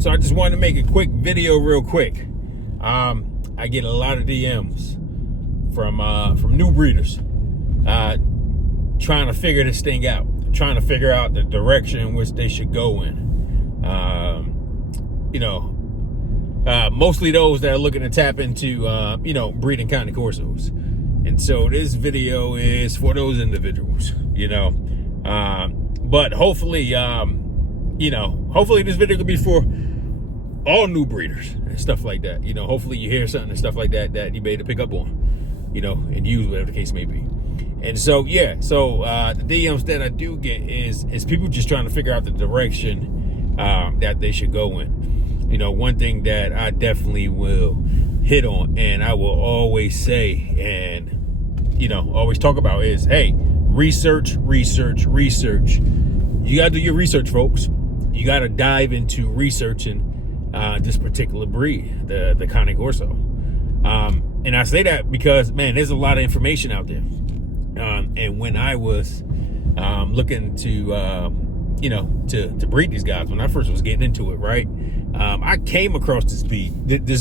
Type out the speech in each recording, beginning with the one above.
So I just wanted to make a quick video real quick. I get a lot of DMs from new breeders trying to figure this thing out, trying to figure out the direction in which they should go in. Mostly those that are looking to tap into, breeding Cane Corsos. And so this video is for those individuals, but hopefully, hopefully this video could be for all new breeders and stuff like that. Hopefully you hear something and stuff like that you made to pick up on, and use, whatever the case may be. And so, the DMs that I do get is people just trying to figure out the direction that they should go in. One thing that I definitely will hit on, and I will always say, and, always talk about is, hey, research. You got to do your research, folks. You got to dive into researching this particular breed, the Cane Corso. And I say that because, man, there's a lot of information out there. And when I was looking to breed these guys, when I first was getting into it, right, I came across this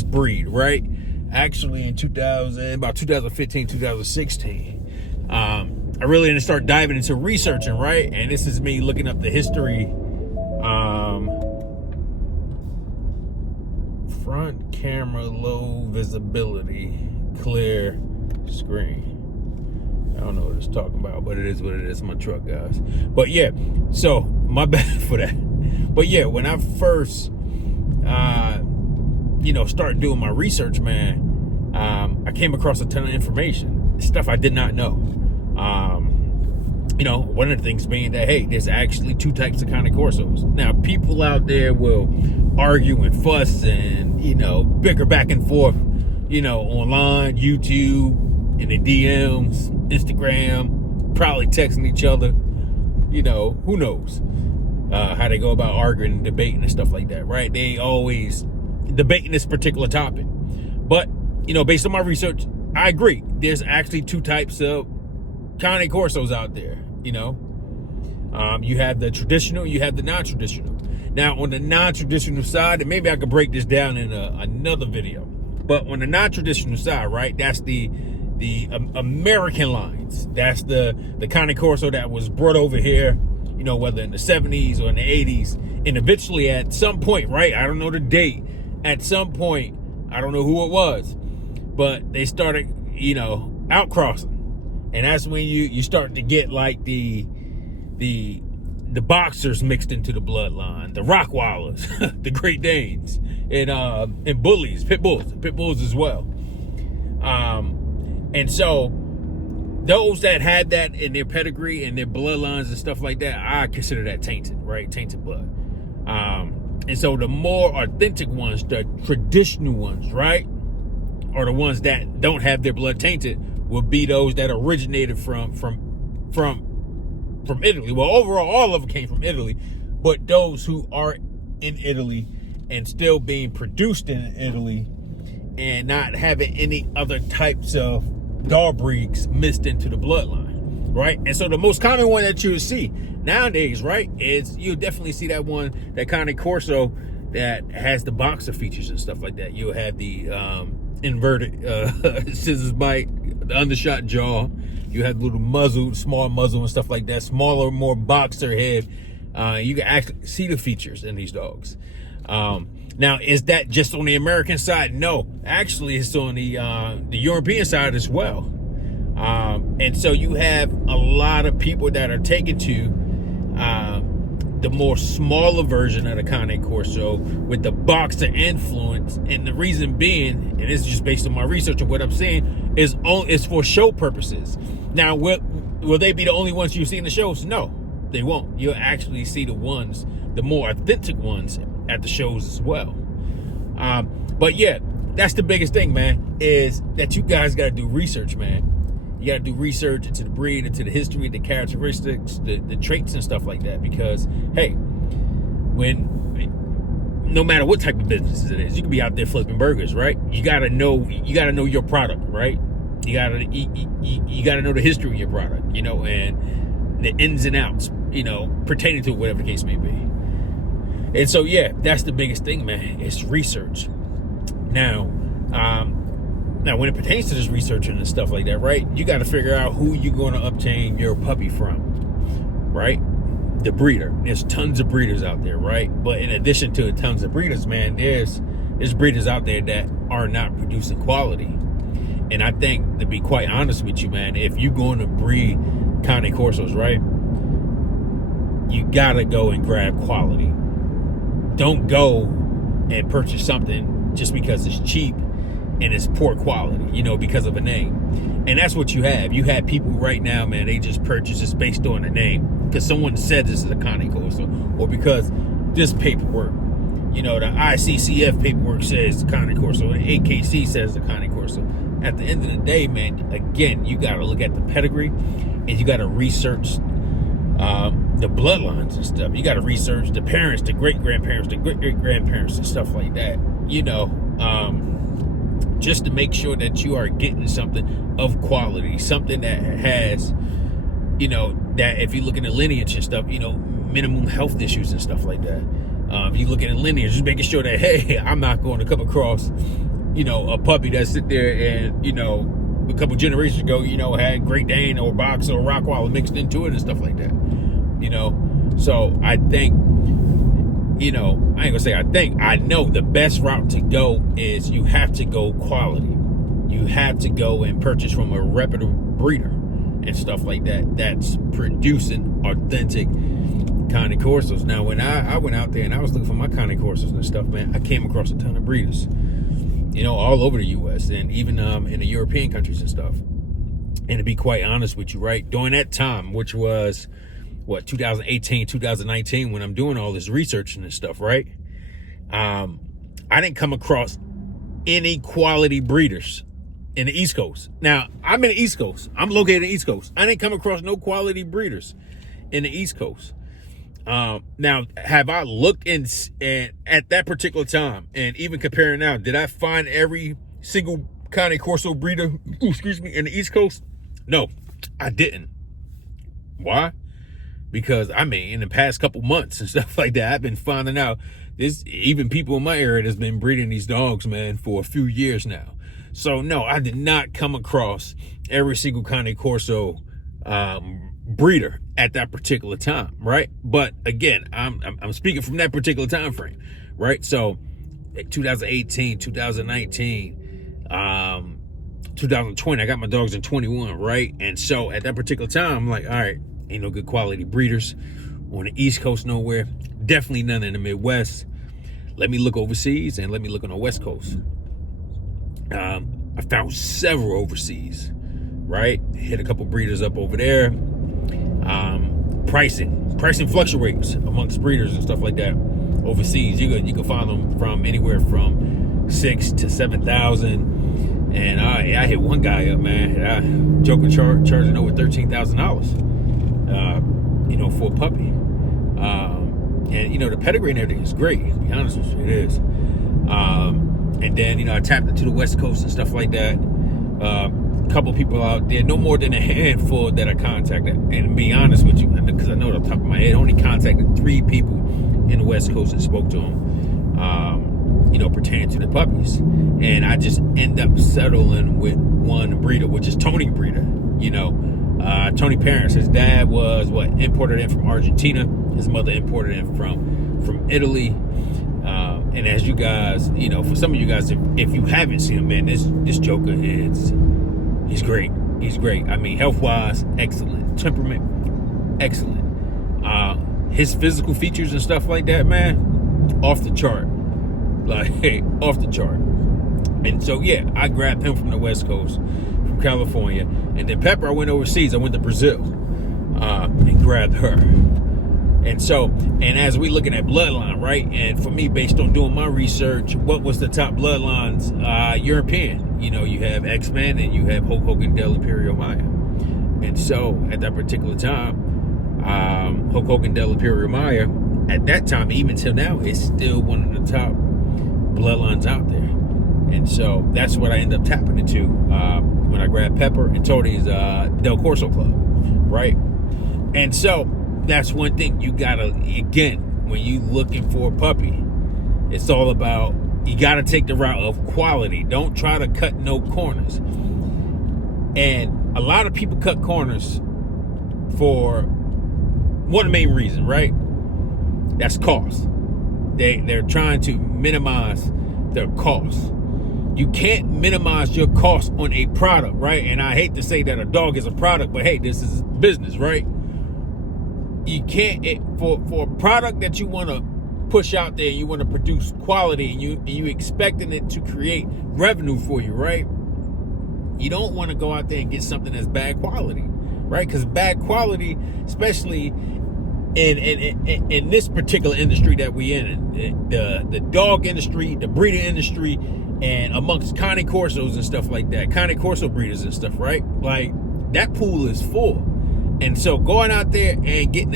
breed, right, actually in 2015, 2016. I really didn't start diving into researching, right, and this is me looking up the history. Front camera, low visibility, clear screen. I don't know what it's talking about, but it is what it is. My truck, guys. But yeah, so my bad for that. But yeah, when I first, started doing my research, man, I came across a ton of information, stuff I did not know. One of the things being that, hey, there's actually two types of Cane Corsos. Now, people out there will argue and fuss and, bicker back and forth, online, YouTube, in the DMs, Instagram, probably texting each other, who knows how they go about arguing and debating and stuff like that, right? They always debating this particular topic. But, based on my research, I agree. There's actually two types of Cane Corsos out there, you have the traditional, you have the non-traditional. Now, on the non-traditional side, and maybe I could break this down in another video, but on the non-traditional side, right, that's the American lines. That's the Cane Corso that was brought over here, whether in the 70s or in the 80s, and eventually at some point, right, I don't know the date, at some point, I don't know who it was, but they started, outcrossing. And that's when you start to get like the boxers mixed into the bloodline, the Rockwallers, the Great Danes, and bullies, pit bulls as well. And so those that had that in their pedigree and their bloodlines and stuff like that, I consider that tainted, right? Tainted blood. And so the more authentic ones, the traditional ones, right, or the ones that don't have their blood tainted, will be those that originated from Italy. Well, overall, all of them came from Italy, but those who are in Italy and still being produced in Italy and not having any other types of dog breeds mixed into the bloodline, right? And so the most common one that you see nowadays, right, is you'll definitely see that one, that Cane Corso that has the boxer features and stuff like that. You'll have the inverted scissors bite, the undershot jaw. You have little muzzle, small muzzle and stuff like that, smaller, more boxer head. You can actually see the features in these dogs. Now, is that just on the American side? No, actually it's on the European side as well. And so you have a lot of people that are taken to the more smaller version of the Cane Corso with the boxer influence. And the reason being, and this is just based on my research and what I'm seeing, is for show purposes. Now, will they be the only ones you see in the shows? No, they won't. You'll actually see the more authentic ones at the shows as well. But yeah, that's the biggest thing, man, is that you guys got to do research, man. You got to do research into the breed, into the history, the characteristics, the traits and stuff like that. Because, hey, no matter what type of business it is, you can be out there flipping burgers, right? You got to know your product, right? You got to know the history of your product, and the ins and outs, pertaining to it, whatever the case may be. And so, yeah, that's the biggest thing, man. It's research. Now, when it pertains to this research and stuff like that, right? You got to figure out who you're going to obtain your puppy from, right? The breeder. There's tons of breeders out there, right? But in addition to tons of breeders, man, there's breeders out there that are not producing quality. And I think, to be quite honest with you, man, if you're going to breed Cane Corsos, right, you gotta go and grab quality. Don't go and purchase something just because it's cheap and it's poor quality, you know, because of a name. And that's what you have. You have people right now, man, they just purchase this based on a name because someone said this is a Cane Corso, or because this paperwork, you know, the ICCF paperwork says Cane Corso, the AKC says the Cane Corso. At the end of the day, man, again, you got to look at the pedigree and you got to research the bloodlines and stuff. You got to research the parents, the great-grandparents, the great-great-grandparents and stuff like that, you know, just to make sure that you are getting something of quality, something that has, you know, that if you look at the lineage and stuff, you know, minimum health issues and stuff like that. If you look at the lineage, just making sure that, hey, I'm not going to come across, you know, a puppy that sit there and, you know, a couple generations ago, you know, had Great Dane or Boxer or Rottweiler mixed into it and stuff like that, you know. So I think, you know, I ain't gonna say I think, I know the best route to go is you have to go quality. You have to go and purchase from a reputable breeder and stuff like that that's producing authentic Cane Corsos. Now, when I went out there and I was looking for my Cane Corsos and stuff, man, I came across a ton of breeders, you know, all over the U.S. and even in the European countries and stuff. And to be quite honest with you, right, during that time, which was, 2018, 2019, when I'm doing all this research and this stuff, right, I didn't come across any quality breeders in the East Coast. Now, I'm in the East Coast. I'm located in the East Coast. I didn't come across no quality breeders in the East Coast. Now, have I looked at that particular time and even comparing now, did I find every single Cane Corso breeder, in the East Coast? No, I didn't. Why? Because, I mean, in the past couple months and stuff like that, I've been finding out there's even people in my area that's been breeding these dogs, man, for a few years now. So, no, I did not come across every single Cane Corso breeder at that particular time, right? But again, I'm speaking from that particular time frame, right? So 2018, 2019, 2020, I got my dogs in 21, right? And so at that particular time, I'm like, all right, ain't no good quality breeders on the East Coast nowhere, definitely none in the Midwest. Let me look overseas and let me look on the West Coast. I found several overseas, right? Hit a couple breeders up over there. Pricing fluctuates amongst breeders and stuff like that overseas. You can find them from anywhere from $6,000 to $7,000. And I hit one guy up, man. Joker charging over $13,000, you know, for a puppy. And you know, the pedigree and everything is great. To be honest with you, it is. And then, you know, I tapped into the West Coast and stuff like that. Couple people out there, no more than a handful that I contacted. And to be honest with you, because I know off the top of my head, I only contacted 3 people in the West Coast and spoke to them, you know, pertaining to the puppies. And I just end up settling with one breeder, which is Tony Breeder. You know, Tony Parents, his dad was imported in from Argentina. His mother imported in from Italy. And as you guys, you know, for some of you guys, if you haven't seen him, man, this Joker he's great. He's great. I mean, health-wise, excellent. Temperament, excellent. His physical features and stuff like that, man, off the chart. Like, hey, off the chart. And so, yeah, I grabbed him from the West Coast, from California. And then Pepper, I went overseas. I went to Brazil and grabbed her. And so, and as we looking at bloodline, right? And for me, based on doing my research, what was the top bloodlines? European. You know, you have X-Men and you have Hulk Hogan, Del Imperio Maya. And so, at that particular time, Hulk Hogan, Del Imperio Maya, at that time, even till now, is still one of the top bloodlines out there. And so, that's what I end up tapping into when I grabbed Pepper and Tony's Del Corso Club, right? And so, that's one thing you gotta, again, when you looking for a puppy, it's all about, you got to take the route of quality. Don't try to cut no corners. And a lot of people cut corners for one main reason, right? That's cost. They're trying to minimize their costs. You can't minimize your cost on a product, right? And I hate to say that a dog is a product, but hey, this is business, right? You can't, for a product that you want to push out there, you want to produce quality, and you expecting it to create revenue for you, right? You don't want to go out there and get something that's bad quality, right? Because bad quality, especially in this particular industry that we in, the dog industry, the breeding industry, and amongst Cane Corsos and stuff like that, Cane Corso breeders and stuff, right? Like, that pool is full. And so going out there and getting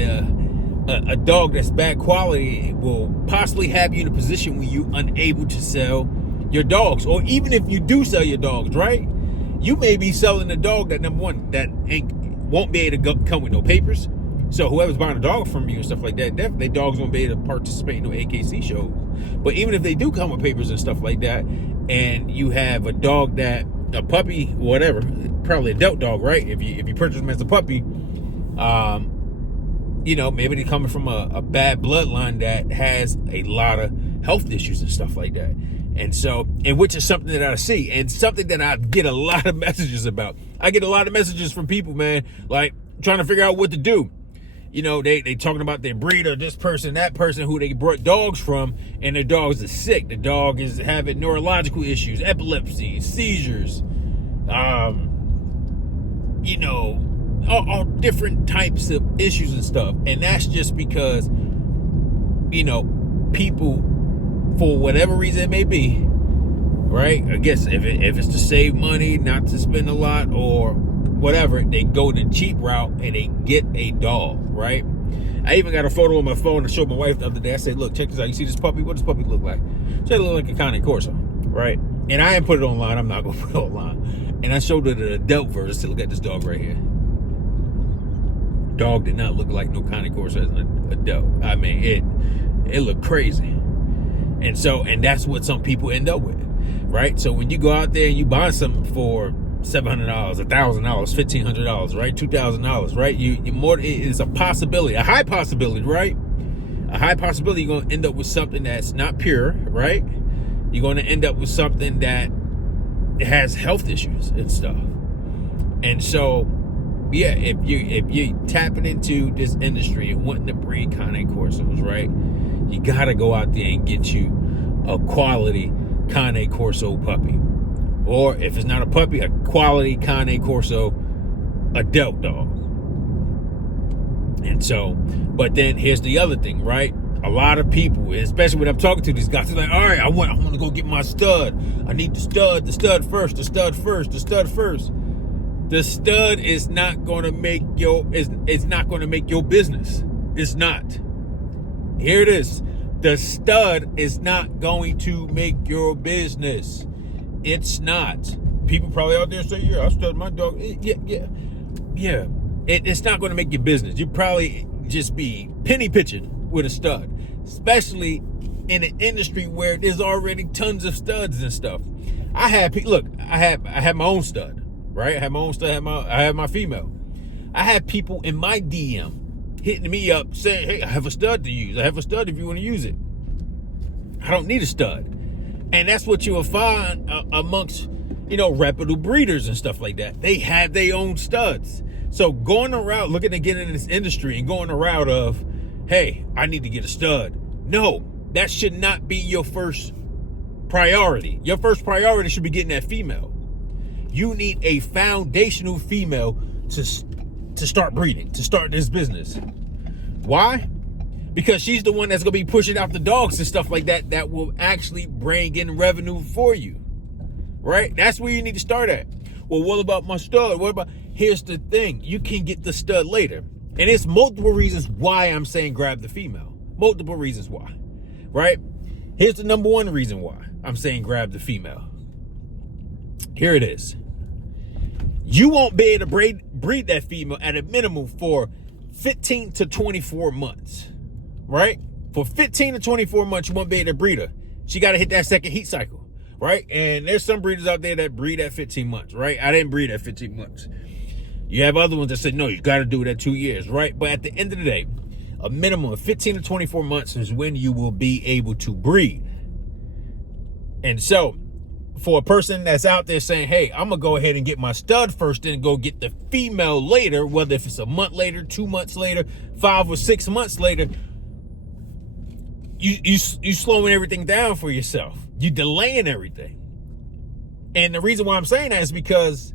a dog that's bad quality will possibly have you in a position where you're unable to sell your dogs. Or even if you do sell your dogs, right? You may be selling a dog that, number one, that won't be able to come with no papers. So whoever's buying a dog from you and stuff like that, definitely dogs won't be able to participate in no AKC shows. But even if they do come with papers and stuff like that, and you have a dog that, a puppy, whatever, probably a adult dog, right? If you purchase them as a puppy, maybe they're coming from a bad bloodline that has a lot of health issues and stuff like that. And so, and which is something that I see, and something that I get a lot of messages about. I get a lot of messages from people, man, like trying to figure out what to do. They talking about their breeder, this person, that person who they brought dogs from, and their dogs are sick. The dog is having neurological issues, epilepsy, seizures, all different types of issues and stuff. And that's just because, people, for whatever reason it may be, right? I guess if it's to save money, not to spend a lot, or whatever, they go the cheap route and they get a dog, right? I even got a photo on my phone to show my wife the other day. I said, look, check this out. You see this puppy? What does this puppy look like? She said it look like a Cane Corso, right? And I didn't put it online. I'm not going to put it online. And I showed her the adult version. I said, look at this dog right here. Dog did not look like no Cane Corso as an adult. I mean, it looked crazy. And that's what some people end up with, right? So when you go out there and you buy something for $700, $1,000, $1,500, right? $2,000, right? You more, it's a possibility, a high possibility, right? A high possibility you're going to end up with something that's not pure, right? You're going to end up with something that has health issues and stuff. And so, yeah, if you tapping into this industry and wanting to breed Cane Corsos, right? You got to go out there and get you a quality Cane Corso puppy. Or if it's not a puppy, a quality Cane Corso adult dog. And so, but then here's the other thing, right? A lot of people, especially when I'm talking to these guys, they're like, all right, I want to go get my stud. I need the stud first. The stud is not going to make it's not going to make your business. It's not. Here it is. The stud is not going to make your business. It's not. People probably out there say, yeah, I stud my dog. Yeah. It's not going to make your business. You probably just be penny pitching with a stud, especially in an industry where there's already tons of studs and stuff. I have my own stud, right? I have my own stud. I have my female. I have people in my DM hitting me up saying, hey, I have a stud to use. I have a stud if you want to use it. I don't need a stud. And that's what you will find amongst, reputable breeders and stuff like that. They have their own studs. So going around, looking to get in this industry and going the route of, hey, I need to get a stud. No, that should not be your first priority. Your first priority should be getting that female. You need a foundational female to start breeding, to start this business. Why? Because she's the one that's going to be pushing out the dogs and stuff like that that will actually bring in revenue for you, right? That's where you need to start at. Well, what about my stud? Here's the thing. You can get the stud later. And it's multiple reasons why I'm saying grab the female. Multiple reasons why, right? Here's the number one reason why I'm saying grab the female. Here it is. You won't be able to breed that female at a minimum for 15 to 24 months. Right? For 15 to 24 months, you won't be able to breed her. She got to hit that second heat cycle, right? And there's some breeders out there that breed at 15 months, right? I didn't breed at 15 months. You have other ones that said, no, you got to do it at 2 years, right? But at the end of the day, a minimum of 15 to 24 months is when you will be able to breed. And so, for a person that's out there saying, hey, I'm going to go ahead and get my stud first and go get the female later, whether if it's a month later, 2 months later, 5 or 6 months later, you slowing everything down for yourself. You delaying everything. And the reason why I'm saying that is because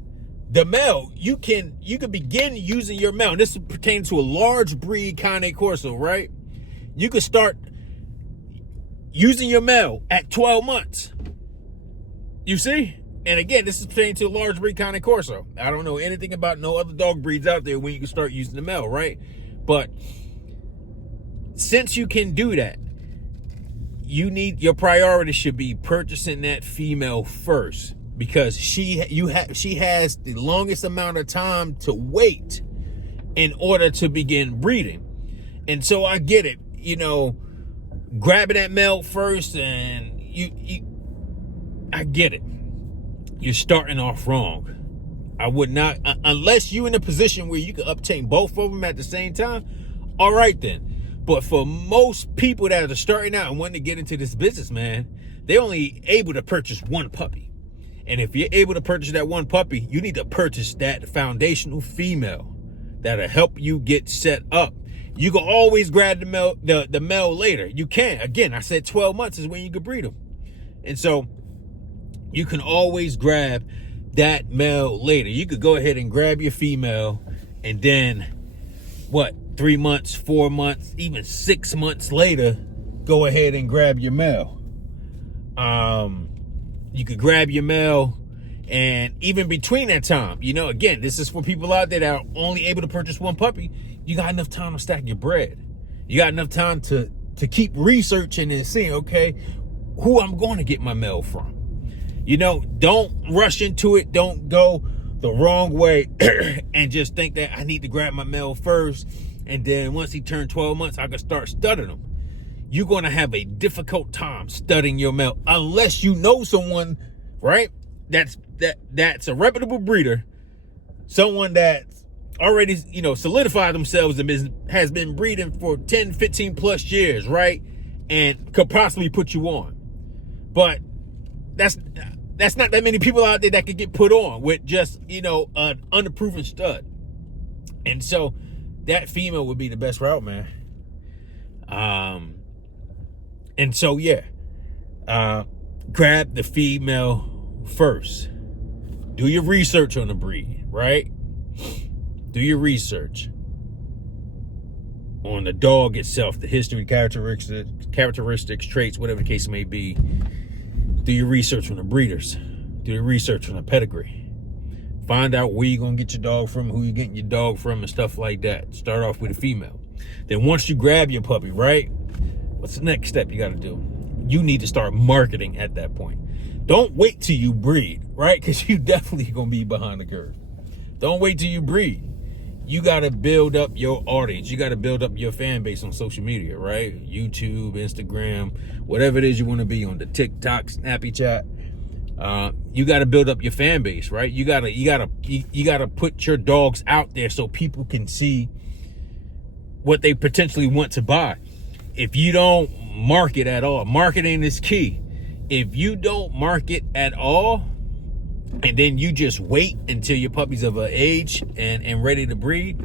the male, you can begin using your male. And this pertains to a large breed Cane Corso, right? You can start using your male at 12 months. You see? And again, this is pertaining to a large breed Cane Corso. I don't know anything about no other dog breeds out there when you can start using the male, right? But since you can do that, your priority should be purchasing that female first, because she has the longest amount of time to wait in order to begin breeding. And so I get it, grabbing that male first, and I get it. You're starting off wrong. I would not, unless you're in a position where you can obtain both of them at the same time. All right then. But for most people that are starting out and wanting to get into this business, man, they're only able to purchase one puppy. And if you're able to purchase that one puppy, you need to purchase that foundational female that'll help you get set up. You can always grab the male later. You can. Again, I said 12 months is when you can breed them. And so you can always grab that male later. You could go ahead and grab your female, and then 3 months, 4 months, even 6 months later, go ahead and grab your male. You could grab your male, and even between that time, again, this is for people out there that are only able to purchase one puppy. You got enough time to stack your bread. You got enough time to keep researching and seeing, okay, who I'm going to get my male from. Don't rush into it. Don't go the wrong way and just think that I need to grab my male first, and then once he turned 12 months, I can start studying him. You're going to have a difficult time studying your male unless you know someone, right? That's a reputable breeder, someone that's already, solidified themselves and has been breeding for 10, 15 plus years, right? And could possibly put you on. But that's not that many people out there that could get put on with just, an unproven stud. And so that female would be the best route, man. And so, grab the female first. Do your research on the breed, right? Do your research on the dog itself, the history, characteristics, traits, whatever the case may be. Do your research on the breeders. Do your research on the pedigree. Find out where you're going to get your dog from, who you're getting your dog from, and stuff like that. Start off with a female. Then once you grab your puppy, right? What's the next step you got to do? You need to start marketing at that point. Don't wait till you breed, right? Because you definitely going to be behind the curve. Don't wait till you breed. You got to build up your audience. You got to build up your fan base on social media, right? YouTube, Instagram, whatever it is you want to be on, the TikTok, Snappy Chat. You got to build up your fan base, right? You got to put your dogs out there so people can see what they potentially want to buy. If you don't market at all, marketing is key. If you don't market at all, and then you just wait until your puppy's of an age and ready to breed,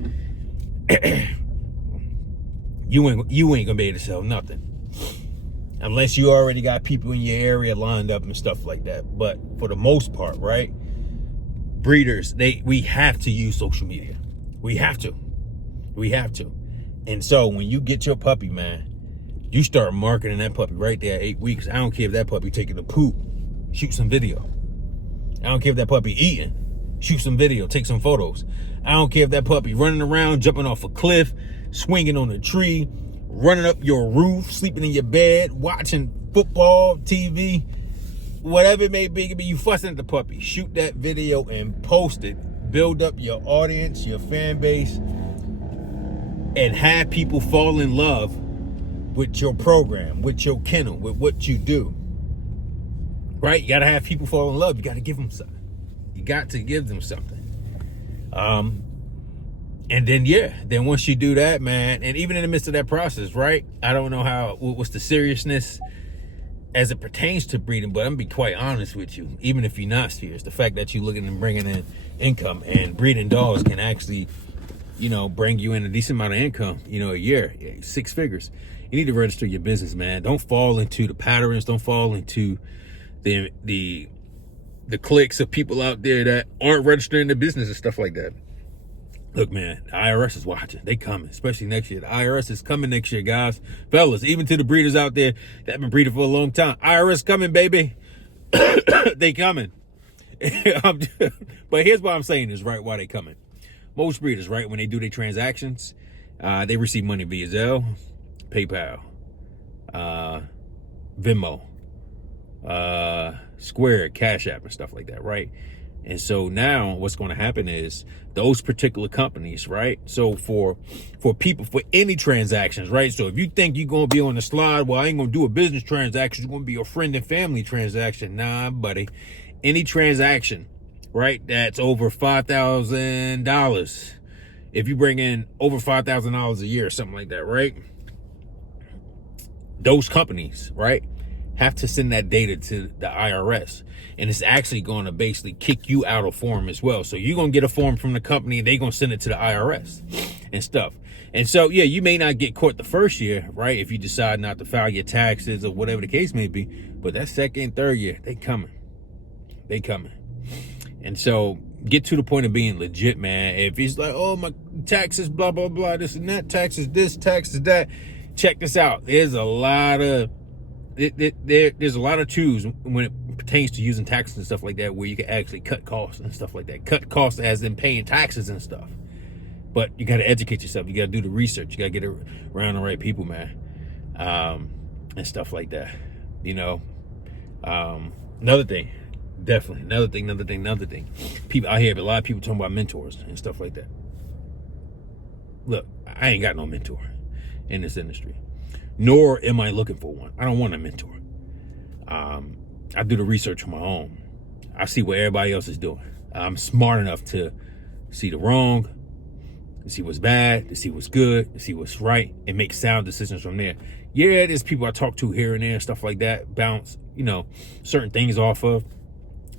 you ain't gonna be able to sell nothing. Unless you already got people in your area lined up and stuff like that. But for the most part, right? Breeders, we have to use social media. We have to. And so when you get your puppy, man, you start marketing that puppy right there at 8 weeks. I don't care if that puppy taking a poop, shoot some video. I don't care if that puppy eating, shoot some video, take some photos. I don't care if that puppy running around, jumping off a cliff, swinging on a tree, running up your roof, sleeping in your bed, watching football, TV, whatever it may be, you fussing at the puppy. Shoot that video and post it. Build up your audience, your fan base, and have people fall in love with your program, with your kennel, with what you do. Right? You got to have people fall in love. You got to give them something. You got to give them something. And then once you do that, man, and even in the midst of that process, right? I don't know what's the seriousness as it pertains to breeding, but I'm gonna be quite honest with you. Even if you're not serious, the fact that you're looking and bringing in income, and breeding dogs can actually, bring you in a decent amount of income, a year, 6 figures. You need to register your business, man. Don't fall into the patterns. Don't fall into the cliques of people out there that aren't registering their business and stuff like that. Look, man, the IRS is watching. They coming, especially next year. The IRS is coming next year, guys. Fellas, even to the breeders out there that have been breeding for a long time. IRS coming, baby. They coming. But here's what I'm saying is, right, why they coming. Most breeders, right, when they do their transactions, they receive money via Zelle, PayPal, Venmo, Square, Cash App, and stuff like that, right? And so now what's going to happen is those particular companies, right? So for people, for any transactions, right? So if you think you're going to be on the slide, well, I ain't going to do a business transaction. It's going to be a friend and family transaction. Nah, buddy. Any transaction, right? That's over $5,000. If you bring in over $5,000 a year or something like that, right? Those companies, right, have to send that data to the IRS. And it's actually going to basically kick you out of form as well. So you're going to get a form from the company, and they're going to send it to the IRS and stuff. And so, yeah, you may not get caught the first year, right, if you decide not to file your taxes or whatever the case may be. But that second, third year, they coming. They coming. And so get to the point of being legit, man. If it's like, oh, my taxes, blah, blah, blah, this and that, taxes this, taxes that. Check this out. There's a lot of there's a lot of tools when it pertains to using taxes and stuff like that, where you can actually cut costs and stuff like that. Cut costs as in paying taxes and stuff. But you got to educate yourself. You got to do the research. You got to get around the right people, man, and stuff like that. Another thing, definitely another thing. People, I hear a lot of people talking about mentors and stuff like that. Look, I ain't got no mentor in this industry, nor am I looking for one. I don't want a mentor. I do the research on my own. I see what everybody else is doing. I'm smart enough to see the wrong, to see what's bad, to see what's good, to see what's right, and make sound decisions from there. Yeah, there's people I talk to here and there, stuff like that, bounce, certain things off of.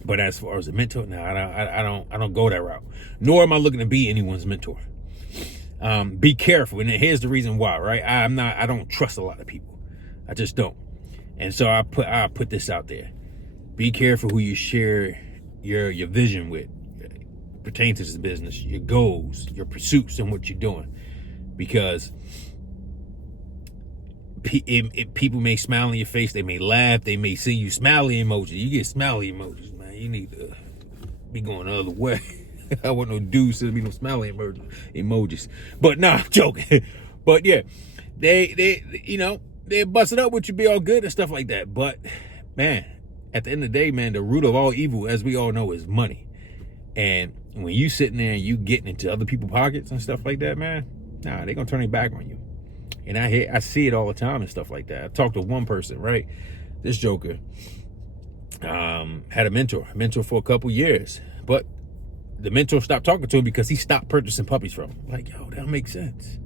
But as far as a mentor, no, I don't go that route. Nor am I looking to be anyone's mentor. Be careful, and here's the reason why, right? I don't trust a lot of people. I just don't. And so I put this out there. Be careful who you share your vision with, pertaining to this business, your goals, your pursuits, and what you're doing. Because people may smile in your face, they may laugh, they may see you smiley emoji. You get smiley emojis, man. You need to be going the other way. I want no dudes to be no smiley emojis. But nah, I'm joking. But yeah, they bust it up with you, be all good and stuff like that. But man, at the end of the day, man, the root of all evil, as we all know, is money. And when you sitting there and you getting into other people's pockets and stuff like that, man, nah, they gonna turn their back on you. And I see it all the time and stuff like that. I talked to one person, right? This joker had a mentor for a couple years, but the mentor stopped talking to him because he stopped purchasing puppies from him. Like, yo, that don't make sense.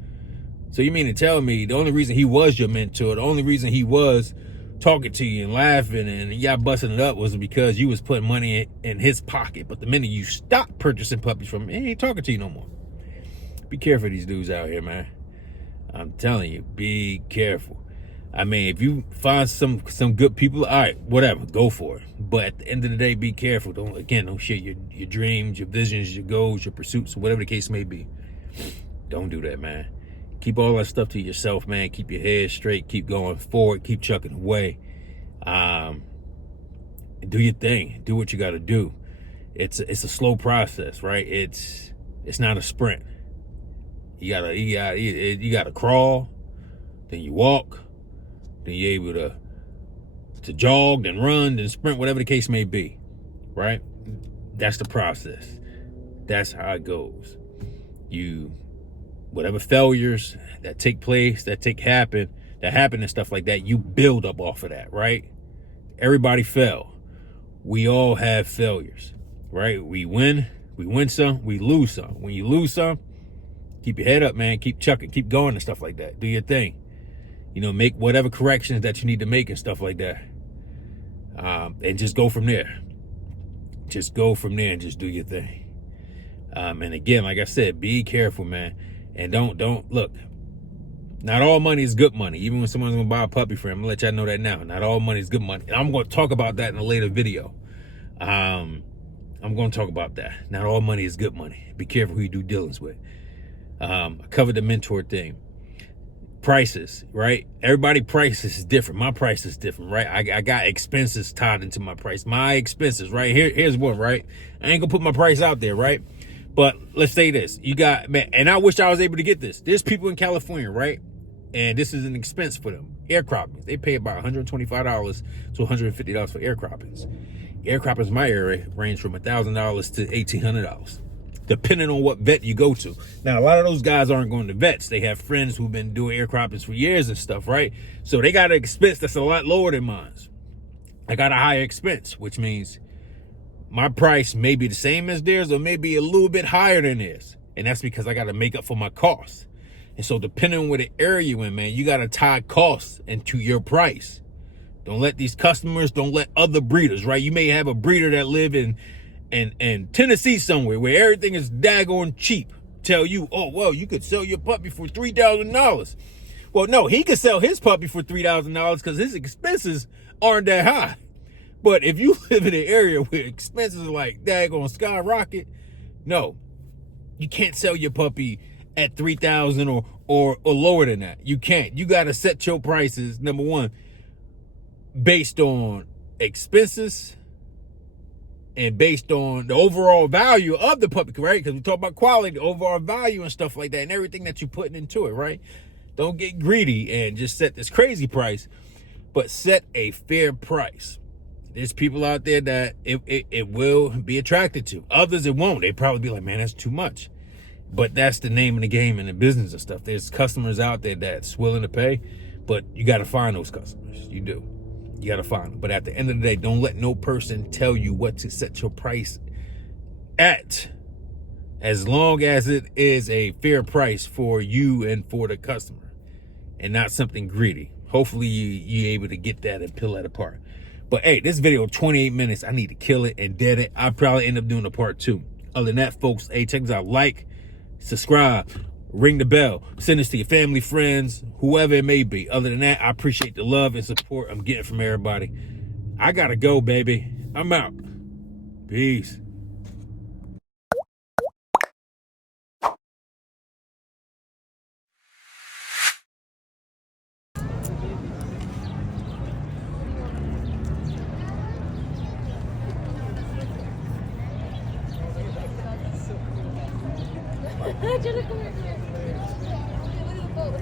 So you mean to tell me the only reason he was your mentor, the only reason he was talking to you and laughing and y'all busting it up was because you was putting money in his pocket. But the minute you stopped purchasing puppies from him, he ain't talking to you no more. Be careful of these dudes out here, man. I'm telling you, be careful. I mean, if you find some good people, all right, whatever, go for it. But at the end of the day, be careful. Don't share your dreams, your visions, your goals, your pursuits, whatever the case may be. Don't do that, man. Keep all that stuff to yourself, man. Keep your head straight. Keep going forward. Keep chucking away. Do your thing. Do what you got to do. It's a slow process, right? It's not a sprint. You gotta crawl, then you walk, then you're able to jog, then run, then sprint, whatever the case may be, right? That's the process. That's how it goes. Whatever failures that take place, that happen, that happen and stuff like that, you build up off of that, right? Everybody fell. We all have failures, right? We win some, we lose some. When you lose some, keep your head up, man. Keep chucking, keep going and stuff like that. Do your thing. You know, make whatever corrections that you need to make and stuff like that. And just go from there. Just go from there and just do your thing. And again, like I said, be careful, man. And don't look. Not all money is good money. Even when someone's gonna buy a puppy for him, I'm gonna let y'all know that now. Not all money is good money. And I'm gonna talk about that in a later video. I'm gonna talk about that. Not all money is good money. Be careful who you do dealings with. I covered the mentor thing. Prices, right? Everybody prices is different. My price is different, right? I got expenses tied into my price. My expenses, right? Here's one, right? I ain't gonna put my price out there, right? But let's say this. You got, man, and I wish I was able to get this. There's people in California, right? And this is an expense for them. Air croppings. They pay about $125 to $150 for air croppings. Air croppings in my area range from $1,000 to $1,800, depending on what vet you go to. Now, a lot of those guys aren't going to vets. They have friends who've been doing air croppings for years and stuff, right? So they got an expense that's a lot lower than mine. I got a higher expense, which means my price may be the same as theirs or maybe a little bit higher than theirs. And that's because I got to make up for my costs. And so depending on where the area you're in, man, you got to tie costs into your price. Don't let these customers, don't let other breeders, right? You may have a breeder that live in Tennessee somewhere where everything is daggone cheap. Tell you, oh, well, you could sell your puppy for $3,000. Well, no, he could sell his puppy for $3,000 because his expenses aren't that high. But if you live in an area where expenses are like daggone skyrocket, no, you can't sell your puppy at $3,000 or lower than that. You can't. You got to set your prices, number one, based on expenses and based on the overall value of the puppy, right? Because we talk about quality, the overall value and stuff like that, and everything that you're putting into it, right? Don't get greedy and just set this crazy price, but set a fair price. There's people out there that it will be attracted to. Others it won't. They probably be like, man, that's too much. But that's the name of the game in the business and stuff. There's customers out there that's willing to pay, but you got to find those customers. You do. You got to find them. But at the end of the day, don't let no person tell you what to set your price at, as long as it is a fair price for you and for the customer and not something greedy. Hopefully you're able to get that and peel that apart. But hey, this video, 28 minutes. I need to kill it and dead it. I'll probably end up doing a part 2. Other than that, folks, hey, check us out. Like, subscribe, ring the bell, send this to your family, friends, whoever it may be. Other than that, I appreciate the love and support I'm getting from everybody. I gotta go, baby. I'm out. Peace. Yo le